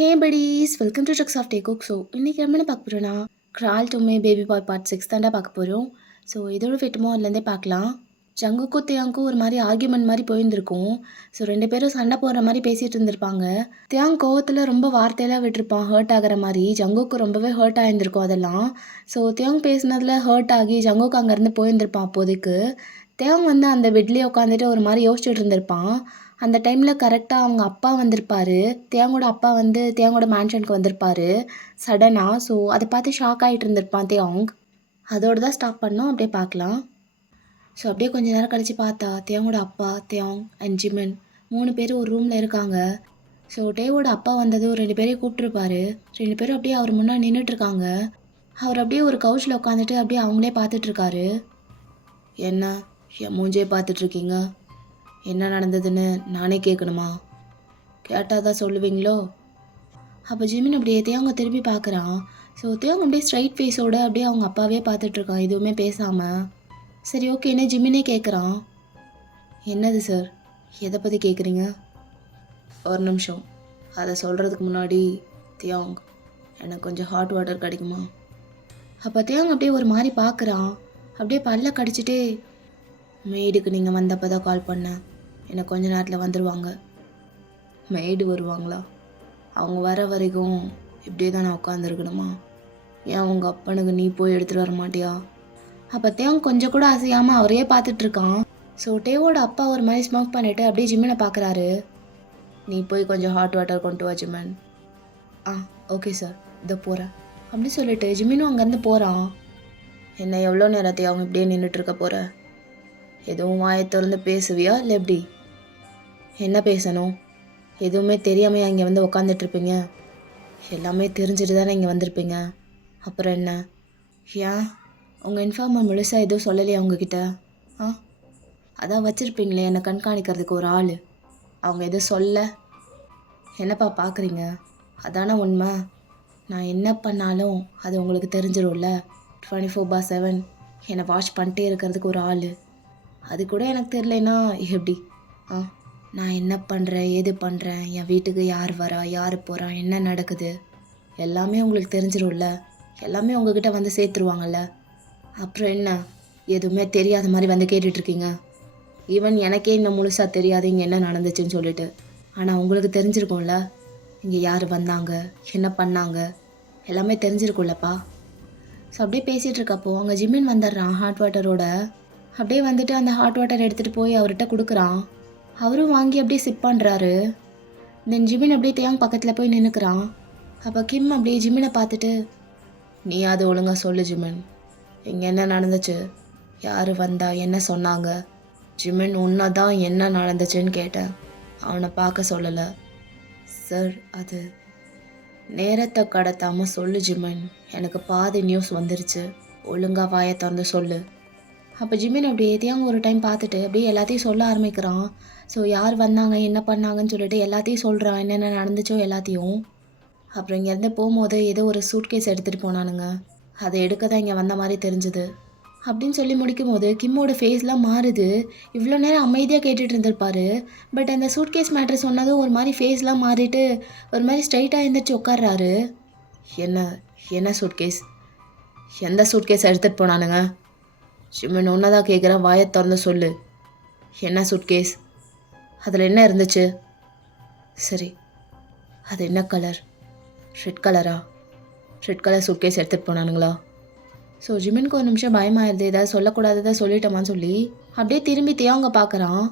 Hey buddies, welcome to tricks of the cook. So இன்றைக்கி என்ன பார்க்க போகிறோன்னா crawl to May baby boy part 6 தாண்டா பார்க்க போகிறோம். ஸோ இதோட வெட்டுமோ அதுலேருந்தே பார்க்கலாம். ஜங்குக்கும் தியாங்க்கும் ஒரு மாதிரி ஆர்கியூமெண்ட் மாதிரி போயிருந்துருக்கும். ஸோ 2 பேரும் சண்டை போடுற மாதிரி பேசிகிட்டு இருந்திருப்பாங்க. தியாங் கோவத்தில் ரொம்ப வார்த்தையெல்லாம் விட்டுருப்பான் ஹர்ட் ஆகிற மாதிரி. ஜங்குக்கு ரொம்பவே ஹர்ட் ஆகியிருந்திருக்கும் அதெல்லாம். ஸோ தியாங் பேசினதில் ஹர்ட் ஆகி ஜங்குக்கு அங்கேருந்து போயிருந்திருப்பான் அப்போதைக்கு. தியாங் வந்து அந்த பெட்லேயே உட்காந்துட்டு ஒரு மாதிரி யோசிச்சுட்டு இருந்திருப்பான். அந்த டைமில் கரெக்டாக அவங்க அப்பா வந்திருப்பார். தியாங்கோட அப்பா வந்து தியாங்கோட மேன்ஷனுக்கு வந்திருப்பார் சடனாக. ஸோ அதை பார்த்து ஷாக் ஆகிட்டு இருந்திருப்பான் தியாங். அதோடு தான் ஸ்டாப் பண்ணோம். அப்படியே பார்க்கலாம். ஸோ அப்படியே கொஞ்சம் நேரம் கழித்து பார்த்தா தியாங்கோட அப்பா, தியாங் அண்ட் ஜிமின் 3 பேரும் ஒரு ரூமில் இருக்காங்க. ஸோ டேவோட அப்பா வந்ததும் 2 பேரையும் கூப்பிட்ருப்பாரு. 2 பேரும் அப்படியே அவர் முன்னாடி நின்றுட்டுருக்காங்க. அவர் அப்படியே ஒரு கவுச்சில் உட்காந்துட்டு அப்படியே அவங்களே பார்த்துட்ருக்காரு. என்ன என் மூஞ்சே பார்த்துட்ருக்கீங்க? என்ன நடந்ததுன்னு நானே கேட்கணுமா? கேட்டால் தான் சொல்லுவீங்களோ? அப்போ ஜிமின் அப்படியே தியாங்க திரும்பி பார்க்குறான். ஸோ தியாங்க அப்படியே ஸ்ட்ரைட் ஃபேஸோடு அப்படியே அவங்க அப்பாவே பார்த்துட்ருக்கான் எதுவுமே பேசாமல். சரி ஓகேன்னு ஜிமினே கேட்குறான். என்னது சார், எதை பற்றி கேட்குறீங்க? ஒரு நிமிஷம், அதை சொல்கிறதுக்கு முன்னாடி தியாங் எனக்கு கொஞ்சம் ஹாட் வாட்டர் கிடைக்குமா? அப்போ தியாங் அப்படியே ஒரு மாதிரி பார்க்குறான். அப்படியே பல்ல கடிச்சிட்டே, மெய்டுக்கு நீங்கள் வந்தப்போ தான் கால் பண்ணேன், எனக்கு கொஞ்ச நேரத்தில் வந்துடுவாங்க. மெய்டு வருவாங்களா? அவங்க வர வரைக்கும் இப்படியே தான் நான் உட்காந்துருக்கணுமா? ஏன் உங்கள் அப்பனுக்கு நீ போய் எடுத்துகிட்டு வர மாட்டியா? அப்போ தேவன் கொஞ்சம் கூட அசையாமல் அவரையே பார்த்துட்ருக்கான். ஸோ டேவோட அப்பா ஒரு மாதிரி ஸ்மோக் பண்ணிவிட்டு அப்படியே ஜிமினை பார்க்குறாரு. நீ போய் கொஞ்சம் ஹாட் வாட்டர் கொண்டு வா ஜிமன். ஓகே சார், இதை போகிறேன் அப்படி சொல்லிட்டு ஜிமினும் அங்கேருந்து போகிறான். என்ன எவ்வளோ நேரத்தை அவங்க இப்படியே நின்றுட்டுருக்க போகிற? எதுவும் வாயை திறந்து பேசுவியா இல்லை எப்படி? என்ன பேசணும்? எதுவுமே தெரியாமல் இங்கே வந்து உக்காந்துட்ருப்பீங்க? எல்லாமே தெரிஞ்சுட்டு தானே இங்கே வந்திருப்பீங்க. அப்புறம் என்ன? ஏன் உங்கள் இன்ஃபார்மர் முழுசாக எதுவும் சொல்லலையா உங்ககிட்ட? அதான் வச்சுருப்பீங்களே என்னை கண்காணிக்கிறதுக்கு ஒரு ஆள். அவங்க எதுவும் சொல்ல? என்னப்பா பார்க்குறீங்க? அதானே உண்மை. நான் என்ன பண்ணாலும் அது உங்களுக்கு தெரிஞ்சிடும்ல. 24/7 என்னை வாட்ச் பண்ணிட்டே இருக்கிறதுக்கு ஒரு ஆள். அது கூட எனக்கு தெரிலனா எப்படி? நான் என்ன பண்ணுறேன், ஏது பண்ணுறேன், என் வீட்டுக்கு யார் வரா, யார் போகிறா, என்ன நடக்குது, எல்லாமே உங்களுக்கு தெரிஞ்சிடும்ல. எல்லாமே உங்ககிட்ட வந்து சேர்த்துருவாங்கல்ல. அப்புறம் என்ன எதுவுமே தெரியாத மாதிரி வந்து கேட்டுட்ருக்கீங்க? ஈவன் எனக்கே இன்னும் முழுசாக தெரியாது இங்கே என்ன நடந்துச்சுன்னு சொல்லிட்டு. ஆனால் உங்களுக்கு தெரிஞ்சிருக்கும்ல, இங்கே யார் வந்தாங்க, என்ன பண்ணாங்க, எல்லாமே தெரிஞ்சிருக்கும்லப்பா. ஸோ அப்படியே பேசிகிட்டு இருக்கப்போ அங்கே ஜிமின் வந்துடுறான் ஹாட் வாட்டரோட. அப்படியே வந்துட்டு அந்த ஹாட் வாட்டர் எடுத்துகிட்டு போய் அவர்கிட்ட கொடுக்குறான். அவரும் வாங்கி அப்படியே சிப் பண்ணுறாரு. தென் ஜிமின் அப்படியே தியாங் பக்கத்தில் போய் நின்றுக்கிறான். அப்போ கிம் அப்படியே ஜிமினை பார்த்துட்டு, நீ அது ஒழுங்காக சொல்லு ஜிமின், இங்கே என்ன நடந்துச்சு, யார் வந்தா, என்ன சொன்னாங்க? ஜிமின் உன்னை தான் என்ன நடந்துச்சுன்னு கேட்டேன், அவனை பார்க்க சொல்லலை. சார் அது நேரத்தை கடத்தாமல் சொல்லு ஜிமின், எனக்கு பாதி நியூஸ் வந்துருச்சு, ஒழுங்காக வாயை திறந்து சொல்லு. அப்போ ஜிமின் அப்படியே தியாங் ஒரு டைம் பார்த்துட்டு அப்படியே எல்லாத்தையும் சொல்ல ஆரம்பிக்கிறான். ஸோ யார் வந்தாங்க, என்ன பண்ணாங்கன்னு சொல்லிட்டு எல்லாத்தையும் சொல்கிறான், என்னென்ன நடந்துச்சோ எல்லாத்தையும். அப்புறம் இங்கேருந்து போகும்போது ஏதோ ஒரு சூட்கேஸ் எடுத்துகிட்டு போனானுங்க, அதை எடுக்க தான் இங்கே வந்த மாதிரி தெரிஞ்சுது அப்படின்னு சொல்லி முடிக்கும் போது கிம்மோட ஃபேஸ்லாம் மாறுது. இவ்வளோ நேரம் அமைதியாக கேட்டுட்டு இருந்திருப்பாரு. பட் அந்த சூட்கேஸ் மேட்ரு சொன்னதும் ஒரு மாதிரி ஃபேஸ்லாம் மாறிட்டு ஒரு மாதிரி ஸ்ட்ரைட்டாக எழுந்திரிச்சு உட்கார்றாரு. என்ன என்ன சூட்கேஸ்? எந்த சூட்கேஸ் எடுத்துகிட்டு போனானுங்க? ஜிமின் ஒன்றா தான் கேட்குறேன், வாயை திறந்து சொல்லு. என்ன சூட்கேஸ்? அதில் என்ன இருந்துச்சு? சரி, அது என்ன கலர்? ரெட் கலரா? ரெட் கலர் சூட்கேஸ் எடுத்துகிட்டு போனானுங்களா? ஸோ ஜிமினுக்கு ஒரு நிமிஷம் பயமாயிருது, ஏதாவது சொல்லக்கூடாததை சொல்லிட்டோமான்னு சொல்லி. அப்படியே திரும்பி தியாங்க பார்க்குறான்.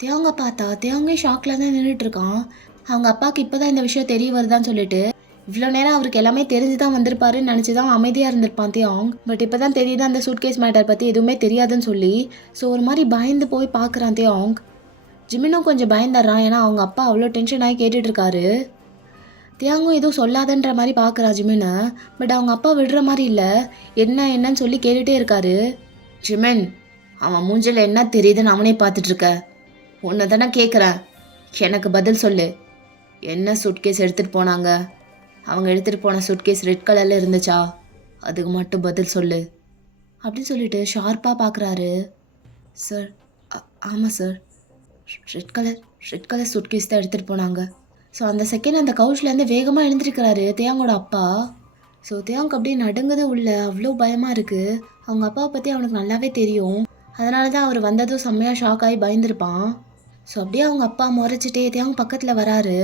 தியாங்க பார்த்தா தியாங்கே ஷாக்கில் தான் நின்றுட்டுருக்கான். அவங்க அப்பாவுக்கு இப்போ தான் இந்த விஷயம் தெரிய வருதான்னு சொல்லிட்டு இவ்வளோ நேரம் அவருக்கு எல்லாமே தெரிஞ்சு தான் வந்திருப்பாருன்னு நினச்சி தான் அமைதியாக இருந்திருப்பான் தியாங். பட் இப்போ தான் தெரியுது அந்த சூட்கேஸ் மேட்டர் பற்றி எதுவுமே தெரியாதுன்னு சொல்லி. ஸோ ஒரு மாதிரி பயந்து போய் பார்க்குறான் தியாங். ஜிமினும் கொஞ்சம் பயந்துடுறான், ஏன்னா அவங்க அப்பா அவ்வளோ டென்ஷன் ஆகி கேட்டுட்ருக்காரு. தியாங்கும் எதுவும் சொல்லாதன்ற மாதிரி பார்க்குறா ஜிமினை. பட் அவங்க அப்பா விடுற மாதிரி இல்லை, என்னன்னு சொல்லி கேட்டுகிட்டே இருக்காரு. ஜிமின், அவன் மூஞ்சில் என்ன தெரியுதுன்னு அவனே பார்த்துட்ருக்க. ஒன்று தானே கேட்குறேன், எனக்கு பதில் சொல்லு. என்ன சூட்கேஸ் எடுத்துகிட்டு போனாங்க? அவங்க எடுத்துகிட்டு போன சூட்கேஸ் ரெட் கலரில் இருந்துச்சா? அதுக்கு மட்டும் பதில் சொல்லு அப்படின்னு சொல்லிட்டு ஷார்ப்பாக பார்க்குறாரு. சார் ஆமாம் சார், ரெட் கலர் சூட்கேஸ் தான் எடுத்துகிட்டு போனாங்க. ஸோ அந்த செகண்ட் அந்த கவுச்லேருந்து வேகமாக எழுந்திருக்கிறாரு தேயாங்கோட அப்பா. ஸோ தேயாங்க்கு அப்படியே நடுங்குது உள்ள, அவ்வளோ பயமாக இருக்குது. அவங்க அப்பாவை பற்றி அவனுக்கு நல்லாவே தெரியும். அதனால தான் அவர் வந்ததும் செம்மையாக ஷாக் ஆகி பயந்துருப்பான். ஸோ அப்படியே அவங்க அப்பா முறைச்சிட்டே தேயாங் பக்கத்தில் வராரு.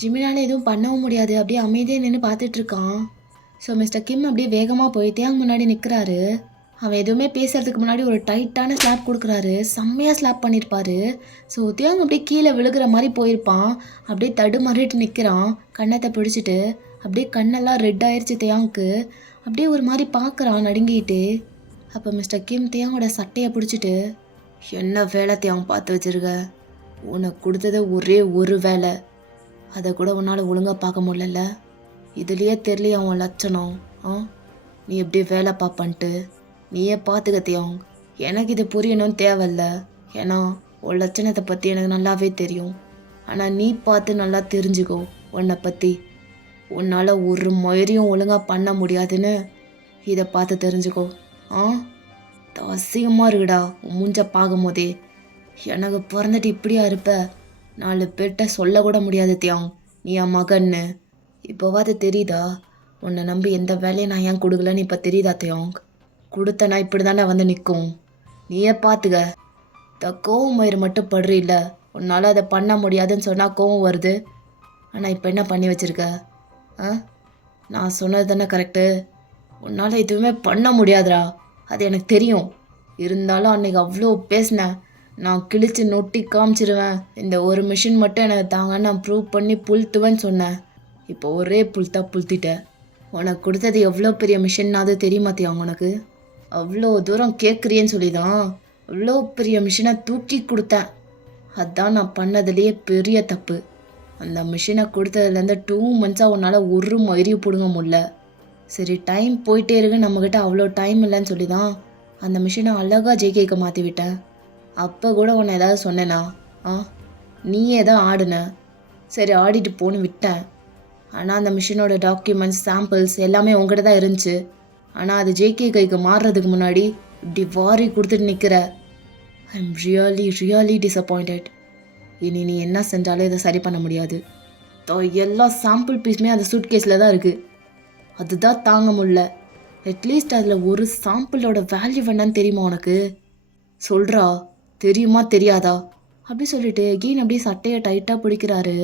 ஜிமினால எதுவும் பண்ணவும் முடியாது, அப்படியே அமைதியாக நின்று பார்த்துட்ருக்கான். ஸோ மிஸ்டர் கிம் அப்படியே வேகமாக போய் தேயாங் முன்னாடி நிற்கிறாரு. அவன் எதுவுமே பேசுறதுக்கு முன்னாடி ஒரு டைட்டான ஸ்லாப் கொடுக்குறாரு. செம்மையாக ஸ்லாப் பண்ணியிருப்பாரு. ஸோ தேயாங் அப்படியே கீழே விழுகிற மாதிரி போயிருப்பான். அப்படியே தடுமாறிட்டு நிற்கிறான் கன்னத்தை பிடிச்சிட்டு. அப்படியே கண்ணெல்லாம் ரெட் ஆயிடுச்சு தேயாங்க்கு. அப்படியே ஒரு மாதிரி பார்க்குறான் நடுங்கிட்டு. அப்போ மிஸ்டர் கிம் தேயாங்கோட சட்டையை பிடிச்சிட்டு, என்ன வேலை தேயாங் பார்த்து வச்சிருக்க? உனக்கு கொடுத்தது ஒரே ஒரு வேலை, அதை கூட உன்னால் ஒழுங்காக பார்க்க முடியல. இதுலேயே தெரியலையா உன் லட்சணம்? நீ எப்படி வேலை பார்ப்பன்ட்டு நீயே பார்த்துக்க தேயாங். எனக்கு இது புரியணும்னு தேவையில்ல, ஏன்னா உன் லட்சணத்தை பற்றி எனக்கு நல்லாவே தெரியும். ஆனால் நீ பார்த்து நல்லா தெரிஞ்சுக்கோ உன்னை பற்றி. உன்னால் ஒரு முயற்சியும் ஒழுங்காக பண்ண முடியாதுன்னு இதை பார்த்து தெரிஞ்சுக்கோ. அசிங்கமாக இருக்குடா உன் மூஞ்ச பார்க்கும் போதே. எனக்கு பிறந்துட்டு இப்படியா இருப்ப? 4 பேர்கிட்ட சொல்லக்கூட முடியாது தேயாங் நீ என் மகன்னு. இப்போவாது தெரியுதா உன்னை நம்பி எந்த வேலையும் நான் ஏன் கொடுக்கலன்னு? இப்போ தெரியுதா தேயாங்? கொடுத்தனா இப்படி தானே வந்து நிற்கும். நீயே பார்த்துக்க. கோவம் மயிறு மட்டும் படுறீல்ல, உன்னால் அதை பண்ண முடியாதுன்னு சொன்னால் கோவம் வருது. ஆனால் இப்போ என்ன பண்ணி வச்சுருக்க? நான் சொன்னது தானே கரெக்டு. உன்னால் எதுவுமே பண்ண முடியாதுடா, அது எனக்கு தெரியும். இருந்தாலும் அன்றைக்கி அவ்வளோ பேசினேன். நான் கிழிச்சு நொட்டி காமிச்சிருவேன். இந்த ஒரு மிஷின் மட்டும் எனக்கு தாங்கன்னு நான் ப்ரூவ் பண்ணி புல்த்துவேன்னு சொன்னேன். இப்போ ஒரே புல்த்தா புல்த்திட்டேன். உனக்கு கொடுத்தது எவ்வளோ பெரிய மிஷின்னாவது தெரியுமா தேயாங் உனக்கு? அவ்வளோ தூரம் கேட்குறியேன்னு சொல்லி தான் அவ்வளோ பெரிய மிஷினை தூக்கி கொடுத்தேன். அதுதான் நான் பண்ணதுலேயே பெரிய தப்பு. அந்த மிஷினை கொடுத்ததுலேருந்து 2 மந்த்ஸாக உன்னால் ஒரு மயிரி பிடுங்க முடியல. சரி டைம் போயிட்டே இருக்கு, நம்மக்கிட்ட அவ்வளோ டைம் இல்லைன்னு சொல்லி தான் அந்த மிஷினை அழகாக ஜேகேக்கு மாற்றி விட்டேன். அப்போ கூட உன்னை ஏதாவது சொன்னேனா? நீயே தான் ஆடுன. சரி ஆடிட்டு போன்னு விட்டேன். ஆனால் அந்த மிஷினோட டாக்குமெண்ட்ஸ் சாம்பிள்ஸ் எல்லாமே உங்கள்கிட்ட தான் இருந்துச்சு. ஆனால் அது ஜேகே கைக்கு மாறுறதுக்கு முன்னாடி இப்படி வாரி கொடுத்துட்டு நிற்கிற. I am really disappointed. இனி நீ என்ன செஞ்சாலும் இதை சரி பண்ண முடியாது. எல்லா சாம்பிள் பீஸுமே அந்த சூட்கேஸில் தான் இருக்குது. அதுதான் தாங்க முடியல. அட்லீஸ்ட் அதில் ஒரு சாம்பிளோட வேல்யூ என்னன்னு தெரியுமா உனக்கு? சொல்கிறா, தெரியுமா தெரியாதா? அப்படி சொல்லிட்டு கீன் அப்படியே சட்டையை டைட்டாக பிடிக்கிறாரு.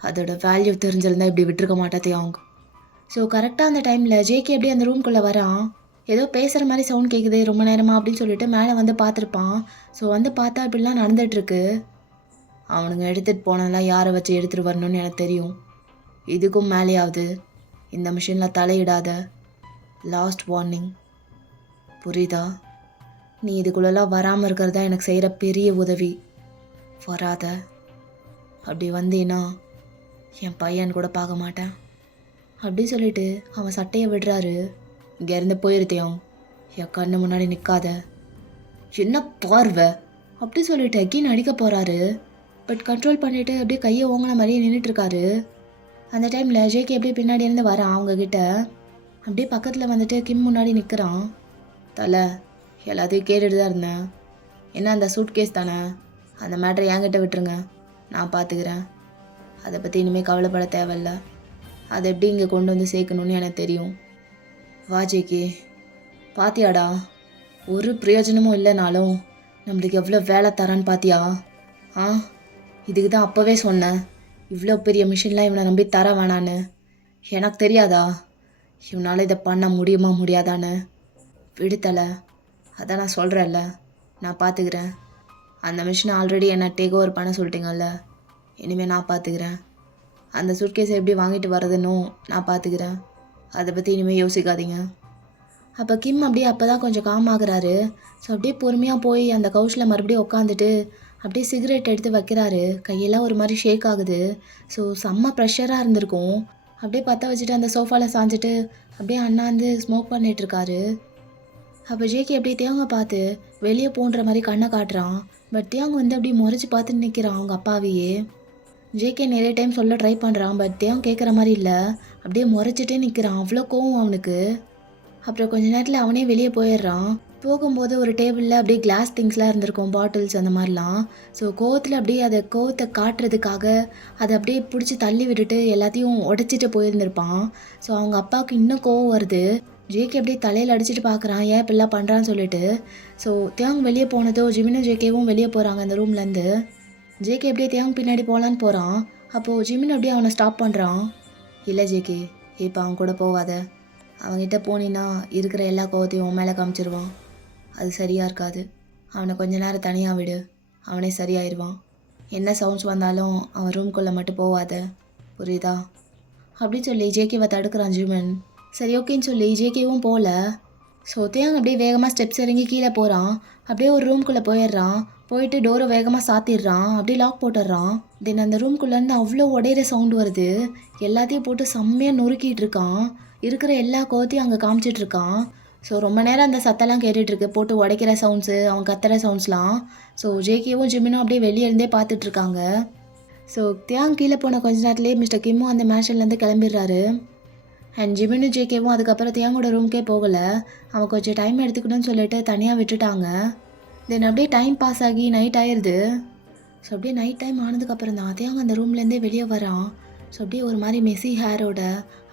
அதோட வேல்யூ தெரிஞ்சிருந்தா இப்படி விட்டுருக்க மாட்டா தேயாங். ஸோ கரெக்டாக அந்த டைமில் ஜேகே அப்படியே அந்த ரூம்குள்ளே வரான். ஏதோ பேசுகிற மாதிரி சவுண்ட் கேட்குது ரொம்ப நேரமாக அப்படின்னு சொல்லிட்டு மேலே வந்து பார்த்துருப்பான். ஸோ வந்து பார்த்தா இப்படிலாம் நடந்துகிட்ருக்கு. அவனுங்க எடுத்துகிட்டு போனதெல்லாம் யாரை வச்சு எடுத்துகிட்டு வரணும்னு எனக்கு தெரியும். இதுக்கும் மேலேயாவது இந்த மிஷினில் தலையிடாத. லாஸ்ட் வார்னிங், புரியுதா? நீ இதுக்குள்ளெல்லாம் வராமல் இருக்கிறது தான் எனக்கு செய்கிற பெரிய உதவி. வராத. அப்படி வந்தீன்னா என் பையன் கூட பார்க்க மாட்டேன். அப்படி சொல்லிட்டு அவன் சட்டையை விடுறாரு. இங்கேருந்து போயிருத்தையும் என் கண்ணு முன்னாடி நிற்காத. என்ன பார்வை? அப்படி சொல்லிட்டு அகீன் அடிக்க போகிறாரு. பட் கண்ட்ரோல் பண்ணிவிட்டு அப்படியே கையை ஓங்கின மாதிரியே நின்றுட்டுருக்காரு. அந்த டைமில் ஜேகே அப்படியே பின்னாடி இருந்து வரான் அவங்கக்கிட்ட. அப்படியே பக்கத்தில் வந்துட்டு கிம் முன்னாடி நிற்கிறான். தலை, எல்லாத்தையும் கேட்டுட்டு தான் இருந்தேன். என்ன அந்த சூட் கேஸ் தானே, அந்த மேட்ரை என்கிட்ட விட்டுருங்க, நான் பார்த்துக்கிறேன். அதை பற்றி இனிமேல் கவலைப்பட தேவையில்ல. அதை எப்படி இங்கே கொண்டு வந்து சேர்க்கணுன்னு எனக்கு தெரியும். வா ஜேகே. பாத்தியாடா, ஒரு பிரயோஜனமும் இல்லைனாலும் நம்மளுக்கு எவ்வளோ வேலை தரான்னு பாத்தியா? இதுக்கு தான் அப்போவே சொன்னேன், இவ்வளோ பெரிய மிஷின்லாம் இவனை நம்பி தர வேணான்னு. எனக்கு தெரியாதா இவனால் இதை பண்ண முடியுமா முடியாதான்னு? விடுத்தலை, அதான் நான் சொல்கிறேன்ல, நான் பார்த்துக்கிறேன். அந்த மிஷினை ஆல்ரெடி என்னை டேக் ஓவர் பண்ண சொல்லிட்டீங்கல்ல, இனிமேல் நான் பார்த்துக்கிறேன். அந்த சூட்கேஸை எப்படி வாங்கிட்டு வர்றதுன்னும் நான் பார்த்துக்கிறேன். அதை பற்றி இனிமேல் யோசிக்காதீங்க. அப்போ கிம் அப்படியே அப்போ தான் கொஞ்சம் காம் ஆகுறாரு. ஸோ அப்படியே பொறுமையாக போய் அந்த கவுச்சில் மறுபடியும் உட்காந்துட்டு அப்படியே சிகரெட் எடுத்து வைக்கிறாரு. கையெல்லாம் ஒரு மாதிரி ஷேக் ஆகுது. ஸோ செம்ம ப்ரெஷராக இருந்திருக்கும். அப்படியே பற்ற வச்சுட்டு அந்த சோஃபாவில் சாஞ்சிட்டு அப்படியே அண்ணாந்து ஸ்மோக் பண்ணிகிட்ருக்காரு. அப்போ ஜேகே அப்படியே தேவங்க பார்த்து வெளியே போன்ற மாதிரி கண்ணை காட்டுறான். பட் தேவங்க வந்து அப்படியே முறைச்சி பார்த்துட்டு நிற்கிறான் அவங்க அப்பாவையே. ஜேகே நிறைய டைம் சொல்ல ட்ரை பண்ணுறான். பட் தேவன் கேட்குற மாதிரி இல்லை, அப்படியே முறைச்சிட்டே நிற்கிறான். அவ்வளோ கோவம் அவனுக்கு. அப்புறம் கொஞ்ச நேரத்தில் அவனே வெளியே போயிடுறான். போகும்போது ஒரு டேபிளில் அப்படியே கிளாஸ் திங்ஸ்லாம் இருந்திருக்கும், பாட்டில்ஸ் அந்த மாதிரிலாம். ஸோ கோவத்தில் அப்படியே அதை கோவத்தை காட்டுறதுக்காக அதை அப்படியே பிடிச்சி தள்ளி விட்டுட்டு எல்லாத்தையும் உடைச்சிட்டு போயிருந்திருப்பான். ஸோ அவங்க அப்பாவுக்கு இன்னும் கோவம் வருது. ஜேகே அப்படியே தலையில் அடிச்சுட்டு பார்க்குறான், ஏன் இப்படிலாம் பண்ணுறான்னு சொல்லிட்டு. ஸோ தியாங் வெளியே போனதோ ஜிமினும் ஜேகேவும் வெளியே போகிறாங்க அந்த ரூம்லேருந்து. ஜேகே அப்படியே தியாங் பின்னாடி போகலான்னு போகிறான். அப்போது ஜிமின் அப்படியே அவனை ஸ்டாப் பண்ணுறான். இல்லை ஜேகே, இப்போ அவன் கூட போகாத. அவன்கிட்ட போனீன்னா இருக்கிற எல்லா கோவத்தையும் உன் மேலே காமிச்சிருவான். அது சரியாக இருக்காது. அவனை கொஞ்ச நேரம் தனியாக விடு, அவனே சரியாயிருவான். என்ன சவுண்ட்ஸ் வந்தாலும் அவன் ரூம்குள்ளே மட்டும் போவாத, புரியுதா? அப்படின்னு சொல்லி ஜேகேவை தடுக்கிறான் ஜிமின். சரி ஓகேன்னு சொல்லி ஜேகேவும் போகல. ஸோ தியாங் அப்படியே வேகமாக ஸ்டெப்ஸ் இறங்கி கீழே போகிறான். அப்படியே ஒரு ரூம்குள்ளே போயிடுறான். போயிட்டு டோரை வேகமாக சாத்திடுறான். அப்படியே லாக் போட்டுடுறான். தென் அந்த ரூம்குள்ளேருந்து அவ்வளோ உடையிற சவுண்டு வருது. எல்லாத்தையும் போட்டு செம்மையாக நொறுக்கிட்டு இருக்கான். இருக்கிற எல்லா கோவத்தையும் அங்கே காமிச்சிட்டு இருக்கான். ஸோ ரொம்ப நேரம் அந்த சத்தெல்லாம் கேட்டுட்ருக்கு, போட்டு உடைக்கிற சவுண்ட்ஸு, அவன் கத்துற சவுண்ட்ஸ்லாம். ஸோ ஜேகேவும் ஜிமினும் அப்படியே வெளியே இருந்தே பார்த்துட்ருக்காங்க. ஸோ தியாங் கீழே போன கொஞ்ச நேரத்துலேயே மிஸ்டர் கிம்மும் அந்த மேன்ஷன்லேருந்து கிளம்பிடுறாரு. அண்ட் ஜிமினும் ஜேகேவும் அதுக்கப்புறம் தியாங்கோட ரூம்க்கே போகலை. அவன் கொஞ்சம் டைம் எடுத்துக்கணும்னு சொல்லிட்டு தனியாக விட்டுட்டாங்க. தென் அப்படியே டைம் பாஸ் ஆகி நைட் ஆயிடுது. ஸோ அப்படியே நைட் டைம் ஆனதுக்கப்புறம் தான் தியாங் அந்த ரூம்லேருந்தே வெளியே வரான். ஸோ அப்படியே ஒரு மாதிரி மெஸ்ஸி ஹேரோட,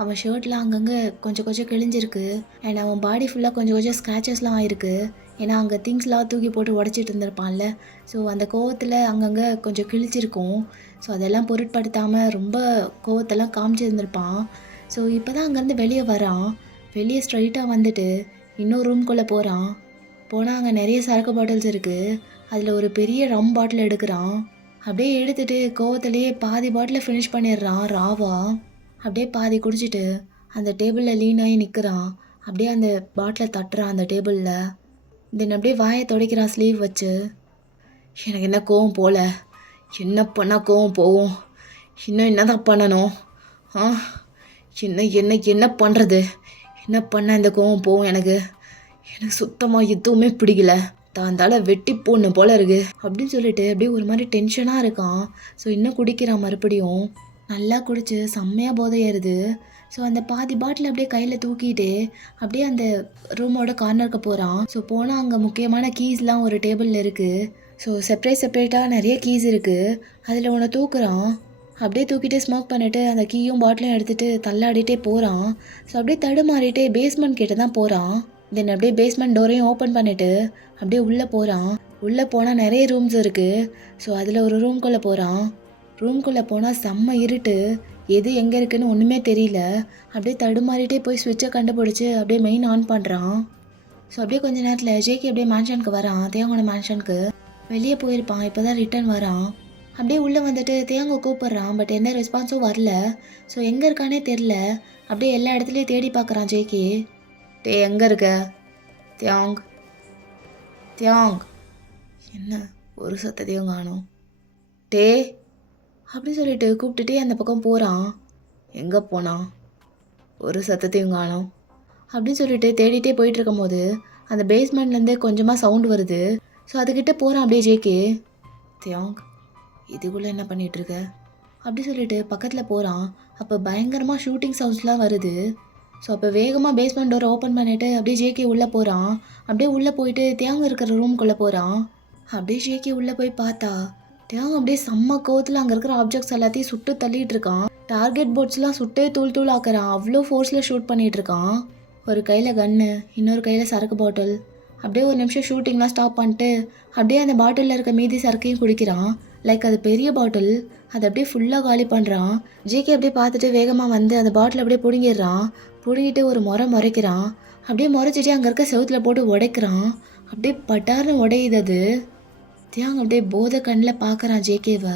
அவன் ஷர்ட்லாம் அங்கங்கே கொஞ்சம் கொஞ்சம் கிழிஞ்சிருக்கு. அண்ட் அவன் பாடி ஃபுல்லாக கொஞ்சம் கொஞ்சம் ஸ்க்ராச்சஸ்லாம் ஆயிருக்கு. ஏன்னா அங்கே திங்ஸ்லாம் தூக்கி போட்டு உடச்சிட்டு இருந்திருப்பான்ல. ஸோ அந்த கோவத்தில் அங்கங்கே கொஞ்சம் கிழிச்சிருக்கும். ஸோ அதெல்லாம் பொருட்படுத்தாமல் ரொம்ப கோவத்தெல்லாம் காமிச்சிருந்துருப்பான். ஸோ இப்போ தான் அங்கேருந்து வெளியே வரான். வெளியே ஸ்ட்ரைட்டாக வந்துட்டு இன்னொரு ரூம்குள்ளே போகிறான். போனால் அங்கே நிறைய சரக்கு பாட்டில்ஸ் இருக்குது. அதில் ஒரு பெரிய ரம் பாட்டில் எடுக்கிறான். அப்படியே எடுத்துகிட்டு கோவத்திலேயே பாதி பாட்டிலை ஃபினிஷ் பண்ணிடுறான் ராவா. அப்படியே பாதி குடிச்சிட்டு அந்த டேபிளில் லீனாகி நிற்கிறான். அப்படியே அந்த பாட்டிலை தட்டுறான் அந்த டேபிளில். தென் அப்படியே வாயை துடைக்கிறான் ஸ்லீவ் வச்சு. எனக்கு என்ன கோவம் போல, என்ன பண்ணால் கோவம் போகும், இன்னும் என்ன தான் பண்ணணும்? என்ன என்ன என்ன பண்ணுறது, என்ன பண்ணால் இந்த கோவம் போகும்? எனக்கு சுத்தமாக எதுவுமே பிடிக்கல, தாந்தால வெட்டி போடணும் போல இருக்கு அப்படின்னு சொல்லிட்டு அப்படியே ஒரு மாதிரி டென்ஷனாக இருக்கான். ஸோ இன்னும் குடிக்கிறான் மறுபடியும். நல்லா குடிச்சு செம்மையாக போதை ஏறுது. ஸோ அந்த பாதி பாட்டில் அப்படியே கையில் தூக்கிட்டு அப்படியே அந்த ரூமோட கார்னருக்கு போகிறான். ஸோ போனால் அங்கே முக்கியமான கீஸ்லாம் ஒரு டேபிளில் இருக்குது. ஸோ செப்பரேட்டாக நிறைய கீஸ் இருக்குது. அதில் ஒன்று தூக்குறான். அப்படியே தூக்கிட்டு ஸ்மோக் பண்ணிவிட்டு அந்த கீயும் பாட்டிலையும் எடுத்துகிட்டு தள்ளாடிட்டே போகிறான். ஸோ அப்படியே தடுமாறிட்டே பேஸ்மெண்ட் கிட்ட தான் போகிறான். தென் அப்படியே பேஸ்மெண்ட் டோரையும் ஓப்பன் பண்ணிவிட்டு அப்படியே உள்ளே போகிறான். உள்ளே போனால் நிறைய ரூம்ஸ் இருக்குது. ஸோ அதில் ஒரு ரூம்குள்ளே போகிறான். ரூம்குள்ளே போனால் செம்ம இருட்டு, எது எங்கே இருக்குன்னு ஒன்றுமே தெரியல. அப்படியே தடுமாறிட்டே போய் ஸ்விட்சை கண்டுபிடிச்சி அப்படியே மெயின் ஆன் பண்ணுறான். ஸோ அப்படியே கொஞ்ச நேரத்தில் ஜேகே அப்படியே மேன்ஷனுக்கு வரான். தேவங்கோட மேன்ஷனுக்கு வெளியே போயிருப்பான், இப்போ தான் ரிட்டர்ன் வரான். அப்படியே உள்ளே வந்துட்டு தேங்க கூப்பிட்றான். பட் எந்த ரெஸ்பான்ஸும் வரல. ஸோ எங்கே இருக்கானே தெரில. அப்படியே எல்லா இடத்துலையும் தேடி பார்க்குறான் ஜேகே. எங்கே இருக்க தியாங்? தியாங் என்ன ஒரு சத்தத்தையும் காணும்? அப்படி சொல்லிட்டு கூப்பிட்டுட்டே அந்த பக்கம் போகிறான். எங்கே போனான்? ஒரு சத்தத்தையும் காணும் அப்படின்னு சொல்லிட்டு தேடிட்டே போயிட்டு இருக்கும் போது அந்த பேஸ்மெண்ட்லேருந்து கொஞ்சமாக சவுண்ட் வருது. ஸோ அதுக்கிட்ட போகிறான் அப்படியே ஜேகே. தியாங் இதுக்குள்ளே என்ன பண்ணிகிட்ருக்க அப்படி சொல்லிட்டு பக்கத்தில் போகிறான். அப்போ பயங்கரமாக ஷூட்டிங் சவுண்ட்ஸ்லாம் வருது. ஸோ அப்போ வேகமாக பேஸ்மெண்ட் டோரை ஓப்பன் பண்ணிவிட்டு அப்படியே ஜேகே உள்ளே போகிறான். அப்படியே உள்ளே போயிட்டு தியாங் இருக்கிற ரூம்குள்ளே போகிறான். அப்படியே ஜேகே உள்ளே போய் பார்த்தா தியாங் அப்படியே செம்ம கோவத்தில் அங்கே இருக்கிற ஆப்ஜெக்ட்ஸ் எல்லாத்தையும் சுட்டு தள்ளிட்டு இருக்கான். டார்கெட் போர்ட்ஸ்லாம் சுட்டே தூள் ஆக்குறான். அவ்வளோ ஃபோர்ஸில் ஷூட் பண்ணிகிட்டு இருக்கான். ஒரு கையில் கன்று, இன்னொரு கையில் சரக்கு பாட்டில். அப்படியே ஒரு நிமிஷம் ஷூட்டிங்லாம் ஸ்டாப் பண்ணிட்டு அப்படியே அந்த பாட்டிலில் இருக்க மீதி சரக்கையும் குடிக்கிறான். லைக் அது பெரிய பாட்டில், அதை அப்படியே ஃபுல்லாக காலி பண்ணுறான். ஜேகே அப்படியே பார்த்துட்டு வேகமாக வந்து அந்த பாட்டில் அப்படியே பிடுங்கிடுறான். பிடுங்கிட்டு ஒரு முறைக்கிறான். அப்படியே முறைச்சிட்டு அங்கே இருக்க செவுத்தில் போட்டு உடைக்கிறான். அப்படியே பட்டார்னு உடையுது அது. தியாங் அப்படியே போதை கண்ணில் பார்க்குறான் ஜேகேவை.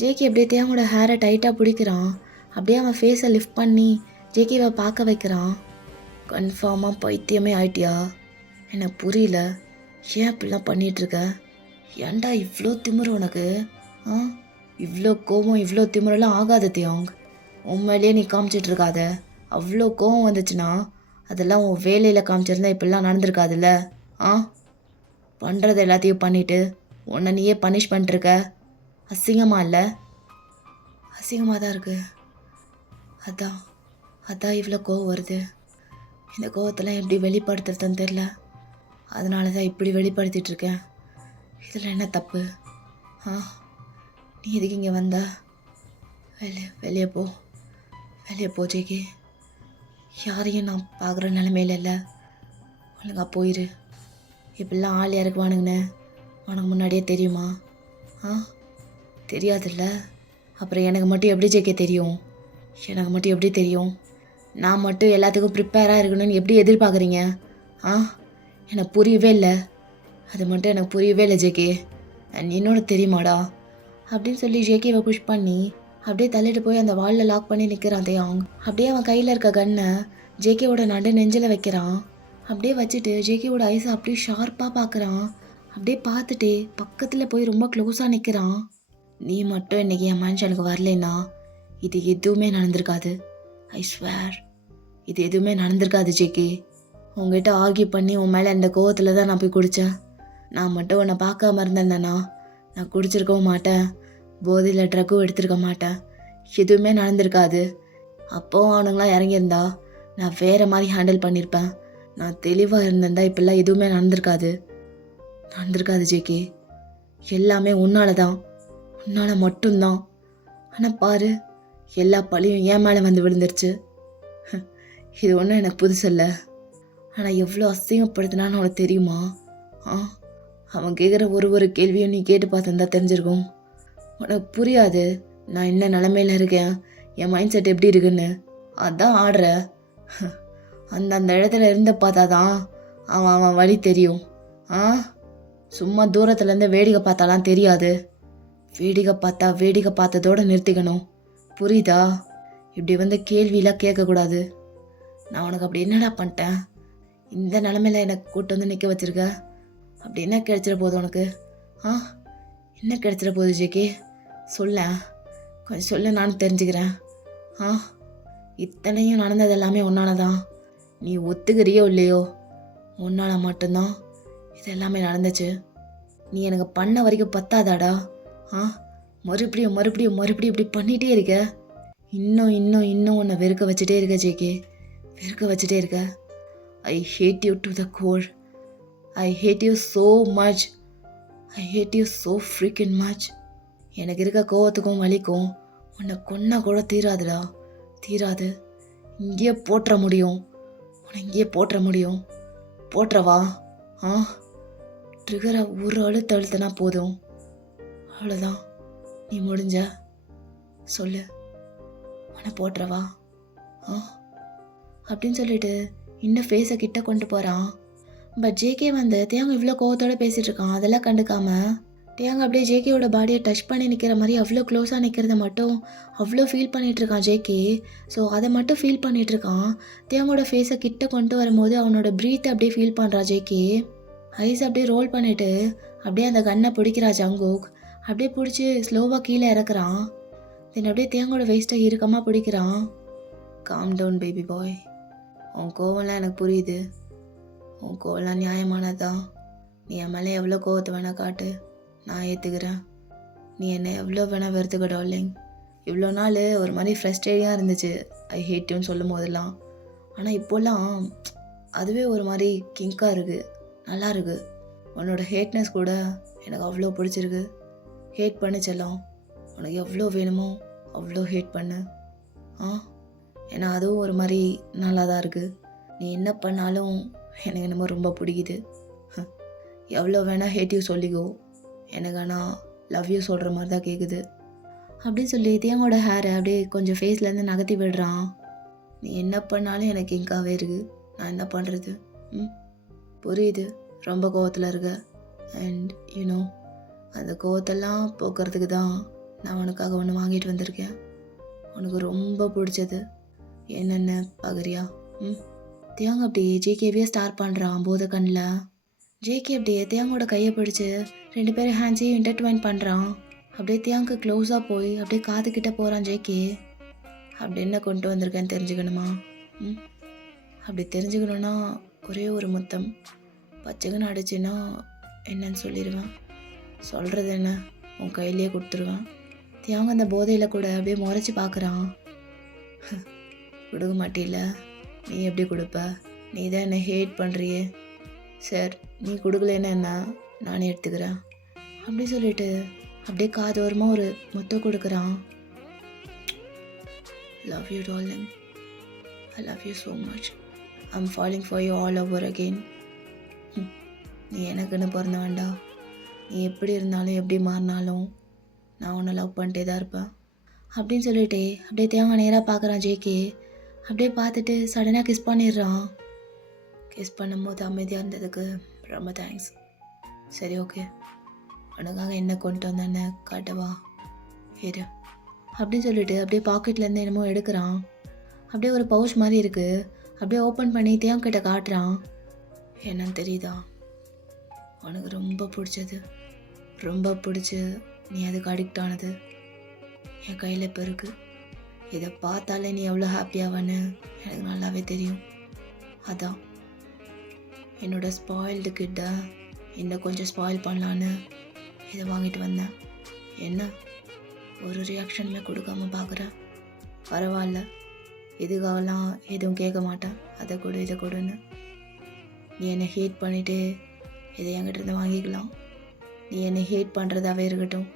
ஜேகே அப்படியே தியாங்கோட ஹேரை டைட்டாக பிடிக்கிறான். அப்படியே அவன் ஃபேஸை லிஃப்ட் பண்ணி ஜேகேவை பார்க்க வைக்கிறான். கன்ஃபார்மாக பைத்தியமே ஆயிட்டியா? எனக்கு புரியல, ஏன் அப்படிலாம் பண்ணிகிட்ருக்க? ஏன்டா இவ்வளோ திமிரு உனக்கு? இவ்வளோ கோபம் இவ்வளோ திமிரெல்லாம் ஆகாத தியாங். உண்மையிலேயே நீ காமிச்சிட்ருக்காத. அவ்வளோ கோபம் வந்துச்சுன்னா அதெல்லாம் உன் வேலையில் காமிச்சிருந்தா இப்படிலாம் நடந்திருக்காதுல்ல. பண்ணுறது எல்லாத்தையும் பண்ணிவிட்டு உன்னை நீயே பனிஷ் பண்ணிருக்க. அசிங்கமாக இல்லை? அசிங்கமாக தான் இருக்குது. அதான் இவ்வளோ கோவம் வருது. இந்த கோவத்தெல்லாம் எப்படி வெளிப்படுத்துறதுன்னு தெரில. அதனால தான் இப்படி வெளிப்படுத்திட்டு இருக்கேன். இதில் என்ன தப்பு? ஆ, நீ எதுக்கு இங்கே வந்த? வெளியே போ, வெளியே போ ஜேகே. யாரையும் நான் பார்க்குற நிலமையில இல்லை. ஒழுங்கா போயிரு. இப்படிலாம் ஆள் இறக்குவானுங்கன்னு உனக்கு முன்னாடியே தெரியுமா? ஆ, தெரியாதுல்ல. அப்புறம் எனக்கு மட்டும் எப்படி ஜேகே தெரியும்? எனக்கு மட்டும் எப்படி தெரியும்? நான் மட்டும் எல்லாத்துக்கும் ப்ரிப்பேராக இருக்கணும்னு எப்படி எதிர்பார்க்குறீங்க? ஆ, எனக்கு புரியவே இல்லை. அது மட்டும் எனக்கு புரியவே இல்லை ஜேகே. என்னோட தெரியுமாடா அப்படின்னு சொல்லி ஜேகேவை புஷ் பண்ணி அப்படியே தள்ளிட்டு போய் அந்த வாலில் லாக் பண்ணி நிற்கிறான் தேயாங். அப்படியே அவன் கையில் இருக்க கன்னை ஜேகேவோட நடு நெஞ்சில் வைக்கிறான். அப்படியே வச்சுட்டு ஜேகேவோட ஐஸை அப்படியே ஷார்ப்பாக பார்க்குறான். அப்படியே பார்த்துட்டு பக்கத்தில் போய் ரொம்ப க்ளோஸாக நிற்கிறான். நீ மட்டும் இன்னைக்கு என் மனுஷனுக்கு வரலன்னா இது எதுவுமே நடந்திருக்காது. ஐ ஸ்வேர் இது எதுவுமே நடந்திருக்காது ஜேகே. உங்ககிட்ட ஆர்கியூ பண்ணி உன் மேலே அந்த கோவத்தில் தான் நான் போய் குடித்தேன். நான் மட்டும் உன்னை பார்க்காம இருந்தேன்னா நான் குடிச்சிருக்கவும் மாட்டேன், போதையில் ட்ரக்கும் எடுத்திருக்க மாட்டேன். எதுவுமே நடந்திருக்காது. அப்போவும் அவனுங்களாம் இறங்கியிருந்தா நான் வேறு மாதிரி ஹேண்டில் பண்ணியிருப்பேன். நான் தெளிவாக இருந்திருந்தா இப்படிலாம் எதுவுமே நடந்திருக்காது ஜேகே. எல்லாமே உன்னால தான், உன்னால் மட்டும்தான். ஆனால் பாரு, எல்லா பழியும் என் மேலே வந்து விழுந்துருச்சு. இது ஒன்றும் எனக்கு புதுசு இல்லை. ஆனால் எவ்வளோ அசிங்கப்படுத்தினான்னு உனக்கு தெரியுமா? அவன் கேட்குற ஒரு கேள்வியும் நீ கேட்டு பார்த்துருந்தா தெரிஞ்சிருக்கும். உனக்கு புரியாது நான் என்ன நிலமையில இருக்கேன், என் மைண்ட் செட் எப்படி இருக்குன்னு. அதான் ஆடுற. அந்த இடத்துல இருந்து பார்த்தா தான் அவன் வழி தெரியும். சும்மா தூரத்துலேருந்து வேடிக்கை பார்த்தாலாம் தெரியாது. வேடிக்கை பார்த்ததோடு நிறுத்திக்கணும், புரியுதா? இப்படி வந்து கேள்வியெலாம் கேட்கக்கூடாது. நான் உனக்கு அப்படி என்னடா பண்ணிட்டேன்? இந்த நிலமையில எனக்கு கூட்டு வந்து நிற்க வச்சிருக்க. அப்படி என்ன கிடைச்சிட போகுது உனக்கு? என்ன கிடைச்சிட போகுது ஜேகே? சொல்ல, கொஞ்சம் சொல்ல, நானும் தெரிஞ்சுக்கிறேன். இத்தனையும் நடந்தது எல்லாமே உன்னால தான். நீ ஒத்துக்கிறியோ இல்லையோ, உன்னால மட்டும்தான் இது எல்லாமே நடந்துச்சு. நீ எனக்கு பண்ண வரைக்கும் பத்தாதாடா? மறுபடியும் இப்படி பண்ணிகிட்டே இருக்க. இன்னும் உன்னை வெறுக்க வச்சுட்டே இருக்க ஜேகே, வெறுக்க வச்சுட்டே இருக்க. I hate you to the core. I hate you so much. I hate you so freaking much. எனக்கு இருக்க கோவத்துக்கும் வலிக்கும் உன்னை கொன்னா கூட தீராதுடா, தீராது. இங்கேயே போட்டுற முடியும், உன்னை இங்கேயே போட்டுற முடியும். போட்டுறவா? ட்ரிகரை ஒரு அழுத்தனா போதும், அவ்வளோதான். நீ முடிஞ்ச சொல்லு, உன்னை போட்டுறவா? அப்படின்னு சொல்லிட்டு இன்னும் ஃபேஸை கிட்ட கொண்டு போகிறான். பட் ஜேகே வந்து தேங்க இவ்வளோ கோவத்தோடு பேசிகிட்டு இருக்கான். அதெல்லாம் கண்டுக்காம தேங்க அப்படியே ஜேகேவோட பாடியை டச் பண்ணி நிற்கிற மாதிரி அவ்வளோ க்ளோஸாக நிற்கிறத மட்டும் அவ்வளோ ஃபீல் பண்ணிகிட்ருக்கான் ஜேகே. ஸோ அதை மட்டும் ஃபீல் பண்ணிகிட்ருக்கான். தேங்கோட ஃபேஸை கிட்ட கொண்டு வரும்போது அவனோட ப்ரீத்தை அப்படியே ஃபீல் பண்ணுறான் ஜேகே. ஐஸ் அப்படியே ரோல் பண்ணிவிட்டு அப்படியே அந்த கன்னை பிடிக்கிறா ஜங்குக். அப்படியே பிடிச்சி ஸ்லோவாக கீழே இறக்குறான். தென் அப்படியே தேங்கோட வேஸ்ட்டை இறுக்கமாக பிடிக்கிறான். Calm down baby boy. உன் கோவம்லாம் எனக்கு புரியுது, உன் கோவம்லாம் நியாயமானதான். நீ என் மேலே எவ்வளோ கோவத்தை வேணால் காட்டு, நான் ஏற்றுக்கிறேன். நீ என்னை எவ்வளோ வேணால் வெறுத்துக்க டார்லிங். இவ்வளோ நாள் ஒரு மாதிரி ஃப்ரஸ்ட்ரேட்டிங்காக இருந்துச்சு ஐ ஹேட் யூன்னு சொல்லும் போதெல்லாம். ஆனால் இப்போல்லாம் அதுவே ஒரு மாதிரி கிங்காக இருக்குது, நல்லா இருக்குது. உன்னோட ஹேட்னஸ் கூட எனக்கு அவ்வளோ பிடிச்சிருக்கு. ஹேட் பண்ணு செல்லம், உனக்கு எவ்வளோ வேணுமோ அவ்வளோ ஹேட் பண்ணு. ஏன்னா அதுவும் ஒரு மாதிரி நல்லா தான் இருக்குது. நீ என்ன பண்ணாலும் எனக்கு என்னமோ ரொம்ப பிடிக்குது. எவ்வளோ வேணால் ஹேட் யூ சொல்லிக்கோ, எனக்கு ஆனால் லவ் யூ சொல்கிற மாதிரி தான் கேட்குது. அப்படின்னு சொல்லி தேங்கோட ஹேரை அப்படியே கொஞ்சம் ஃபேஸ்லேருந்து நகர்த்தி விடுறான். நீ என்ன பண்ணாலும் எனக்கு இங்காவே இருக்குது, நான் என்ன பண்ணுறது? புரியுது, ரொம்ப கோவத்தில் இருக்க. அண்ட் யூனோ அந்த கோவத்தெல்லாம் போக்குறதுக்கு தான் நான் உனக்காக ஒன்று வாங்கிட்டு வந்திருக்கேன். உனக்கு ரொம்ப பிடிச்சது என்னென்ன பார்க்குறியா? தேங்க அப்படியே ஜேகேவே ஸ்டார்ட் பண்ணுறான் போத கண்ணில். ஜேகே அப்படியே தேங்கோட கையை பிடிச்சி 2 பேரும் ஹேண்ட்ஸையும் இன்டர்ட்வைன் பண்ணுறான். அப்படியே தேங்க க்ளோஸாக போய் அப்படியே காதுகிட்ட போகிறான் ஜேகே. அப்படி என்ன கொண்டு வந்திருக்கேன்னு தெரிஞ்சுக்கணுமா? அப்படி தெரிஞ்சுக்கணுன்னா ஒரே ஒரு முத்தம் பச்சைக்குன்னு அடிச்சுன்னா என்னன்னு சொல்லிடுவேன். சொல்கிறது என்ன, உன் கையிலேயே கொடுத்துருவேன். தேங்க அந்த போதையில் கூட அப்படியே முறைச்சி பார்க்குறான். கொடுக்க மாட்டில்ல, நீ எப்படி கொடுப்ப? நீ தான் என்னை ஹேட் பண்ணுறியே, சார் நீ கொடுக்கலன்னா என்ன, நானே எடுத்துக்கிறேன் அப்படி சொல்லிட்டு அப்படியே காதோரமாக ஒரு முத்தம் கொடுக்குறான். Love you darling, I love you so much, I'm following for you all over again. நீ எனக்குன்னு பிறந்த வேண்டாம், நீ எப்படி இருந்தாலும் எப்படி மாறினாலும் நான் உன்னை லவ் பண்ணிட்டே தான் இருப்பேன் அப்படின்னு சொல்லிட்டு அப்படியே தேங்காய் நேராக பார்க்குறான் ஜேகே. அப்படியே பார்த்துட்டு சடனாக கிஸ் பண்ணிடுறான். கிஸ் பண்ணும்போது அமைதியாக இருந்ததுக்கு ரொம்ப தேங்க்ஸ். சரி ஓகே, உனக்காக என்ன கொண்டு வந்தேன்னு காட்டவா, இரு அப்படின்னு சொல்லிட்டு அப்படியே பாக்கெட்லேருந்து என்னமோ எடுக்கிறான். அப்படியே ஒரு பவுச் மாதிரி இருக்குது, அப்படியே ஓப்பன் பண்ணி தேங்கிட்ட காட்டுறான். என்னன்னு தெரியுதா, உனக்கு ரொம்ப பிடிச்சது, ரொம்ப பிடிச்சி நீ அதுக்கு அடிக்ட் ஆனது என் கையில் இப்போ இருக்குது. இதை பார்த்தாலே நீ எவ்வளோ ஹாப்பியாவான்னு எனக்கு நல்லாவே தெரியும். அதான் என்னோட ஸ்பாயில்டு கிட்ட இன்னும் கொஞ்சம் ஸ்பாயில் பண்ணலான்னு இதை வாங்கிட்டு வந்தேன். என்ன ஒரு ரியாக்ஷனுமே கொடுக்காம பார்க்குறேன்? பரவாயில்ல, இதுக்காகலாம் எதுவும் கேட்க மாட்டேன், அதை கொடு இதை கொடுன்னு. நீ என்னை ஹேட் பண்ணிவிட்டு இதை என்கிட்ட இருந்து வாங்கிக்கலாம். நீ என்னை ஹேட் பண்ணுறதாவே இருக்கட்டும்,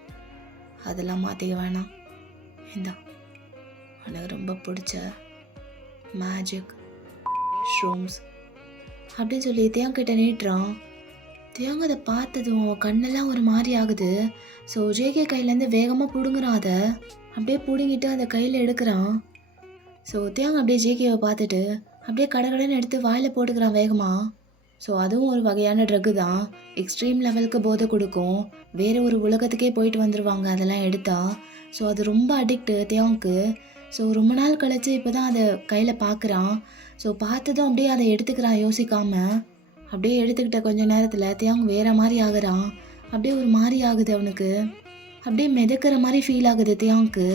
அதெல்லாம் மாற்றிக்க வேணாம். இந்தா எனக்கு ரொம்ப பிடிச்ச மேஜிக் ஷ்ரூம்ஸ் அப்படின்னு சொல்லி தேங்கிட்ட நீட்டுறான். தேங்க அதை பார்த்ததும் அவன் கண்ணெல்லாம் ஒரு மாதிரி ஆகுது. ஸோ ஜேகே கையிலேருந்து வேகமாக பிடுங்குறான். அதை அப்படியே பிடுங்கிட்டு அந்த கையில் எடுக்கிறான். ஸோ தேங்க அப்படியே ஜேகேவை பார்த்துட்டு அப்படியே கடகடன்னு எடுத்து வாயில் போட்டுக்கிறான் வேகமாக. ஸோ அதுவும் ஒரு வகையான ட்ரக்கு தான், எக்ஸ்ட்ரீம் லெவலுக்கு போதை கொடுக்கும். வேறு ஒரு உலகத்துக்கே போயிட்டு வந்துடுவாங்க அதெல்லாம் எடுத்தா. ஸோ அது ரொம்ப அடிக்ட்டு தேங்க்கு. ஸோ ரொம்ப நாள் கழிச்சு இப்போ தான் அதை கையில் பார்க்குறான். ஸோ பார்த்ததும் அப்படியே அதை எடுத்துக்கிறான் யோசிக்காமல். அப்படியே எடுத்துக்கிட்ட கொஞ்ச நேரத்தில் தேங்க் வேறு மாதிரி ஆகுறான். அப்படியே ஒரு மாதிரி ஆகுது அவனுக்கு, அப்படியே மிதக்கிற மாதிரி ஃபீல் ஆகுது தேங்க்கு.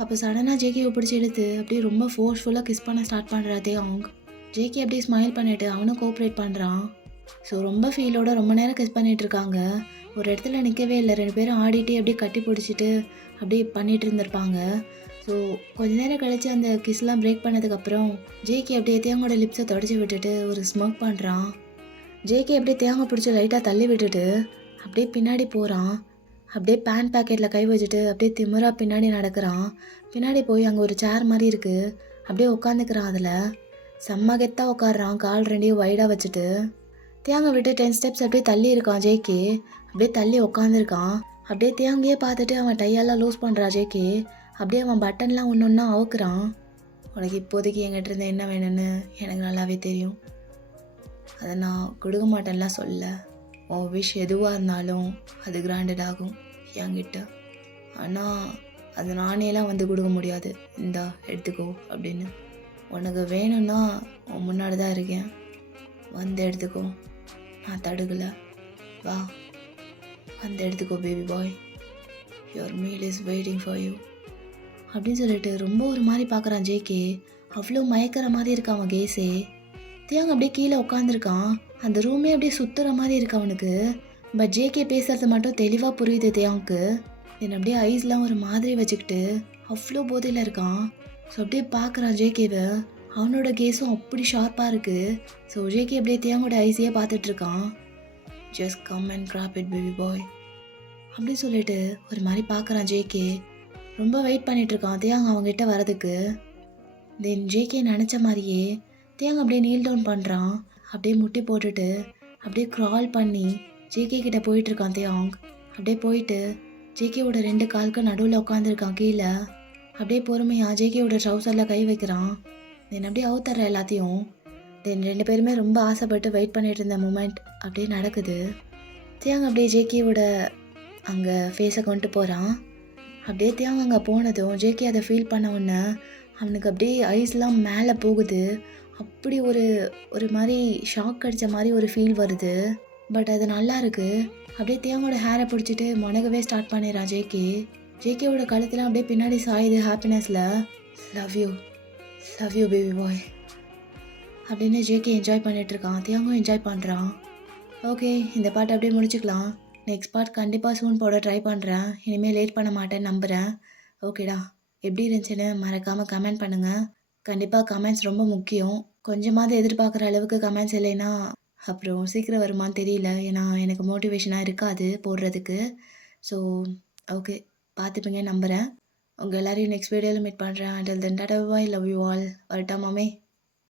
அப்போ சடனாக ஜேகேவை பிடிச்சி எடுத்து அப்படியே ரொம்ப ஃபோர்ஸ்ஃபுல்லாக கிஸ் பண்ண ஸ்டார்ட் பண்ணுறா தேங்க். ஜேகே அப்படியே ஸ்மைல் பண்ணிவிட்டு அவனும் கோஆப்ரேட் பண்ணுறான். ஸோ ரொம்ப ஃபீலோட ரொம்ப நேரம் கிஸ் பண்ணிகிட்டு இருக்காங்க. ஒரு இடத்துல நிற்கவே இல்லை, ரெண்டு பேரும் ஆடிட்டு அப்படியே கட்டி பிடிச்சிட்டு அப்படியே பண்ணிகிட்டு இருந்திருப்பாங்க. ஸோ கொஞ்ச நேரம் கழித்து அந்த கிஸ்லாம் பிரேக் பண்ணதுக்கப்புறம் ஜேகே அப்படியே தேங்கோட லிப்ஸை தொடச்சி விட்டுட்டு ஒரு ஸ்மோக் பண்ணுறான். ஜேகே அப்படியே தேங்காய் பிடிச்சி லைட்டாக தள்ளி விட்டுட்டு அப்படியே பின்னாடி போகிறான். அப்படியே பேண்ட் பேக்கெட்டில் கை வச்சுட்டு அப்படியே திமிரா பின்னாடி நடக்கிறான். பின்னாடி போய் அங்கே ஒரு சேர் மாதிரி இருக்குது, அப்படியே உட்காந்துக்கிறான். அதில் செம்ம கெத்தாக உட்காடுறான், கால் ரெண்டையும் வைடாக வச்சுட்டு. தேங்காய் விட்டு 10 ஸ்டெப்ஸ் அப்படியே தள்ளி இருக்கான் ஜேகே. அப்படியே தள்ளி உட்காந்துருக்கான். அப்படியே தேங்கையே பார்த்துட்டு அவன் டையெல்லாம் லூஸ் பண்ணுறான் ஜேகே. அப்படியே அவன் பட்டன்லாம் ஒன்று ஒன்றா அவுக்குறான். உனக்கு இப்போதைக்கு என்கிட்ட இருந்து என்ன வேணும்னு எனக்கு நல்லாவே தெரியும், அதை நான் கொடுக்க மாட்டேன்லாம் சொல்ல. உன் விஷ் எதுவாக இருந்தாலும் அது கிராண்டட் ஆகும் என்கிட்ட. ஆனால் அது நானேலாம் வந்து கொடுக்க முடியாது, இந்தா எடுத்துக்கோ அப்படின்னு. உனக்கு வேணும்னா உன் முன்னாடி தான் இருக்கேன், வந்து எடுத்துக்கோ, நான் தடுக்கலை. வா வந்து எடுத்துக்கோ baby boy, your meal is waiting for you அப்படின்னு சொல்லிட்டு ரொம்ப ஒரு மாதிரி பார்க்குறான் ஜேகே. அவ்வளோ மயக்கிற மாதிரி இருக்கான் அவன் கேஸே. தேங்க அப்படியே கீழே உட்காந்துருக்கான். அந்த ரூமே அப்படியே சுற்றுற மாதிரி இருக்கு அவனுக்கு. பட் ஜேகே பேசுறது மட்டும் தெளிவாக புரியுது தேங்க்கு. தென் அப்படியே ஐஸ்லாம் ஒரு மாதிரி வச்சுக்கிட்டு அவ்வளோ போதையில் இருக்கான். ஸோ அப்படியே பார்க்குறான் ஜேகேவை. அவனோட கேஸும் அப்படி ஷார்ப்பாக இருக்குது. ஸோ ஜேகே அப்படியே தேங்கோட ஐஸையே பார்த்துட்ருக்கான். Just come and grab it baby boy அப்படின்னு சொல்லிட்டு ஒரு மாதிரி பார்க்குறான் ஜேகே. ரொம்ப வெயிட் பண்ணிகிட்ருக்கான் தேங்க அவங்ககிட்ட வரதுக்கு. தென் ஜேகே நினச்ச மாதிரியே தேங்க அப்படியே நீல் டவுன் பண்ணுறான். அப்படியே முட்டி போட்டுட்டு அப்படியே க்ரால் பண்ணி ஜேகே கிட்ட போயிட்டுருக்கான் தேங். அப்படியே போயிட்டு ஜேகேவோட 2 காலுக்கு நடுவில் உட்காந்துருக்கான் கீழே. அப்படியே பொறுமையாக ஜேகேவோட ட்ரௌசரில் கை வைக்கிறான். தென் அப்படியே அவுத்தர்ற எல்லாத்தையும். தென் 2 பேருமே ரொம்ப ஆசைப்பட்டு வெயிட் பண்ணிட்டு இருந்த மூமெண்ட் அப்படியே நடக்குது. தேங் அப்படியே ஜேகேவோட அங்கே ஃபேஸை கொண்டு போகிறான். அப்படியே தேங் அங்கே போனதும் ஜேகே அதை ஃபீல் பண்ண உடனே அவனுக்கு அப்படியே ஐஸ்லாம் மேலே போகுது. அப்படி ஒரு மாதிரி ஷாக் அடித்த மாதிரி ஒரு ஃபீல் வருது. பட் அது நல்லா இருக்குது. அப்படியே தேங்கோட ஹேரை பிடிச்சிட்டு முனகவே ஸ்டார்ட் பண்ணிடுறான் ஜேகே. ஜேகேவோட கழுத்தில் அப்படியே பின்னாடி சாயுது ஹாப்பினஸில். லவ் யூ பேபி பாய் அப்படின்னு ஜேகே என்ஜாய் பண்ணிகிட்ருக்கான். தேங்கும் என்ஜாய் பண்ணுறான். ஓகே, இந்த பாட்டை அப்படியே முடிச்சுக்கலாம். நெக்ஸ்ட் பார்ட் கண்டிப்பாக சூன் போட ட்ரை பண்ணுறேன். இனிமேல் லேட் பண்ண மாட்டேன்னு நம்புகிறேன். ஓகேடா, எப்படி இருந்துச்சுன்னு மறக்காமல் கமெண்ட் பண்ணுங்கள். கண்டிப்பாக கமெண்ட்ஸ் ரொம்ப முக்கியம். கொஞ்சமாவது எதிர்பார்க்குற அளவுக்கு கமெண்ட்ஸ் இல்லைன்னா அப்புறம் சீக்கிரம் வருமான்னு தெரியல. ஏன்னா, எனக்கு மோட்டிவேஷனா இருக்காது போடுறதுக்கு. So, okay. பார்த்துப்பீங்கன்னு நம்புறேன். உங்க எல்லாரையும் நெக்ஸ்ட் வீடியோல மீட் பண்றேன். Until then tata bye. Love you all. வரட்டா மாமே?